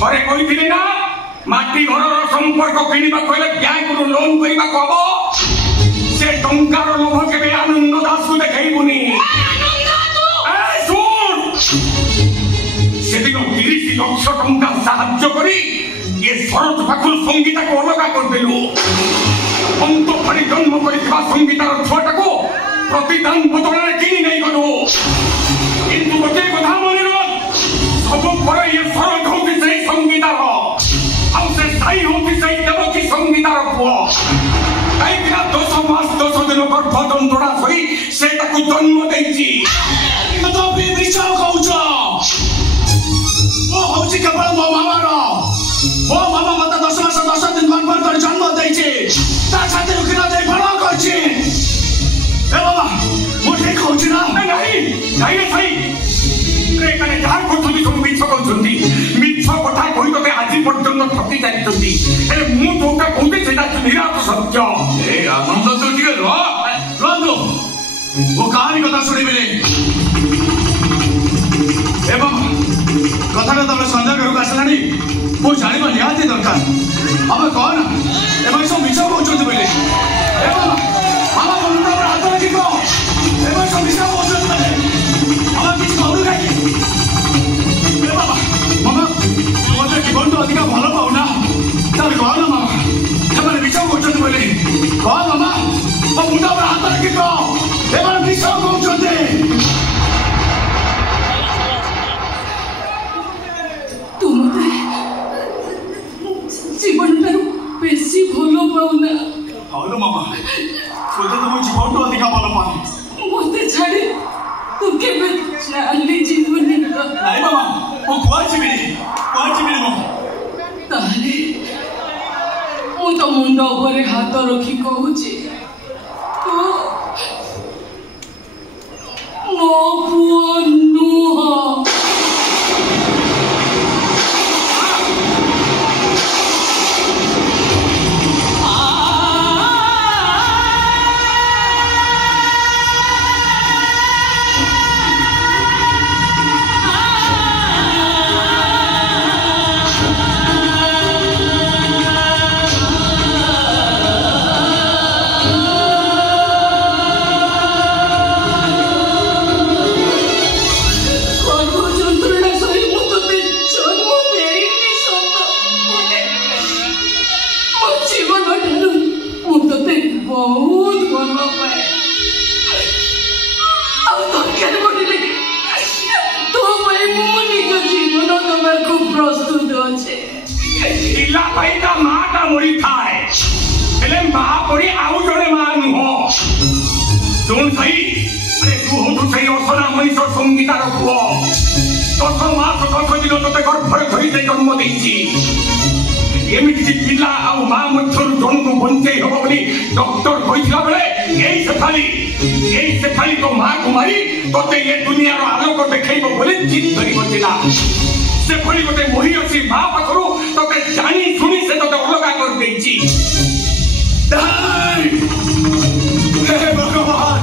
थरे कही ना माटी घर संपर्क किणवा बैंक लोन करने हम से टंकार लोभ के आनंद दास को देखनी सेदिन 30 लाख टंका साहाय्य करी ये शरत पाखुर संगीता को अलगा करदेलु अंत फरी जन्म कर संगीतार छुआटा को प्रतिदान बदल किनी नहीं गलु किंतु गोटे कथा मन सब पर ये शरत हूँ से संगीतार आउ से साई हूँ से देवकी संगीतार पुओ कहीं 10 मास 10 दिन गर्भ जंत्रणा सही से जन्म देती केवल मो मामार मो मामा मत 10 मास 10 दिन गर्भ कर जन्म देती बड़ा कर बाबा मो ठीक हूँ ना नहीं नहीं सही जहाँ कहते सब मिछ कहते मिछ कथा कही ते आज पर्यटन ठकी जाती मुझा कहते निराश सत्य ए आनंद तो टे रु वो कहानी कथा शुणी एवं कथा तब संजय घर को आसला मो जाना निहाती दरकार आम कौन एवं सब मिछ कहते बोले आम मुंड हाथ रखिक एवं सब मिछ कहते आम किसी करू कहीं बाबा मामा मत जीवन तो अधिक भल पाऊना तार कह ना मामा एम मिछ कहते बोले कह मामा मो मुंड हाथ रखिक एवं मिछ कहते जीवन बेसी भल पाऊना हाँ मामा खुद तो जीवन तो अधिक भल पाए मत छाड़े तू केबे चाली जीवन नहीं मामा वो कुआची मो ताले मु तो मुंड ऊपर हाथ रखी कहूची तू मो पुओ नुह संगीतार पुओ 10 मास 10 दिन ते गर्भ धरी जन्म देती एमती पिला माँ मध्य जन को बंचे हम बोली डॉक्टर कहला बेले यही से तो माँ को मारी ते ये दुनिया आलोक देखो बोले जिद धरी बचिला से भली गोटे मोही अच्छी माँ पाखु ते जानी शुणी से ते अलगा कर देती भगवान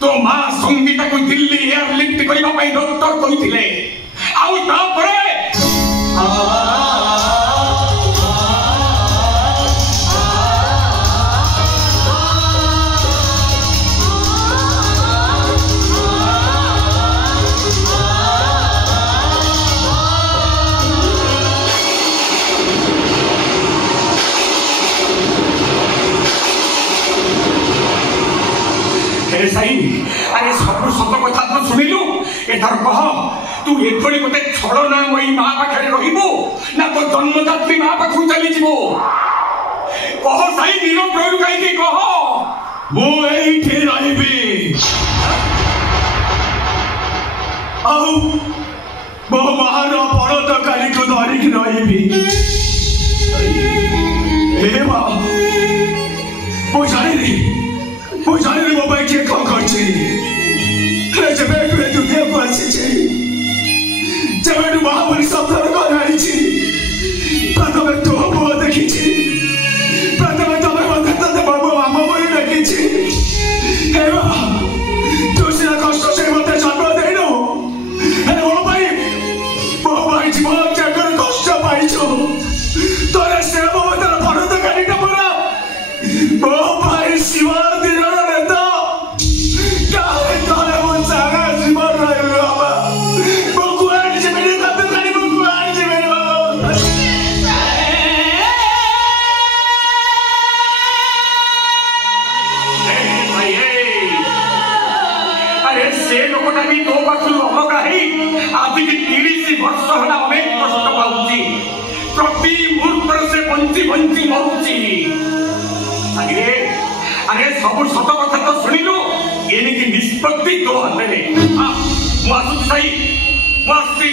तो माँ संगीता को दिल्ली एयरलिफ्ट करने डॉक्टर कहते अरे सब सत कथा तो शुणिलु एथर कह तू एभली गोटे छलनामयी माँ पाखे रहिबु ना तो जन्मदात्री माँ पाखु चली जीवु कह साई नीर प्रयोग कहीं कह मु एठी रहिबी मो महार पड़तकारी को धरिक रही मो जानी मो भाई किए कौन कर दुनिया को आसी जब महामारी शब्द प्रथम तो मुह देखी प्रथम तुम मत बाबू आम बोली डाकी तू सीना कष्ट से मत जन्म देनु मो भाई जीवन जाकर कष्ट पाइछु तोरे से ममतार भरतकारी मोरा मो भाई शिव दिन नेता काहे तोरे मो सारा जीवन रहिबो बाबा मो कुआर जीवन तते जानि मो कुआर जीवन अरे से लोकटा भी तो पाखु अलगा है आज की 30 वर्ष होला अनेक कष्ट पाउची प्रति मुहूर्त से बंची बंची मरुची अरे सब सत कथा तो शुणिलु एनिकी निष्पत्ति तो हाथ में मु आसुची साई मु आसुची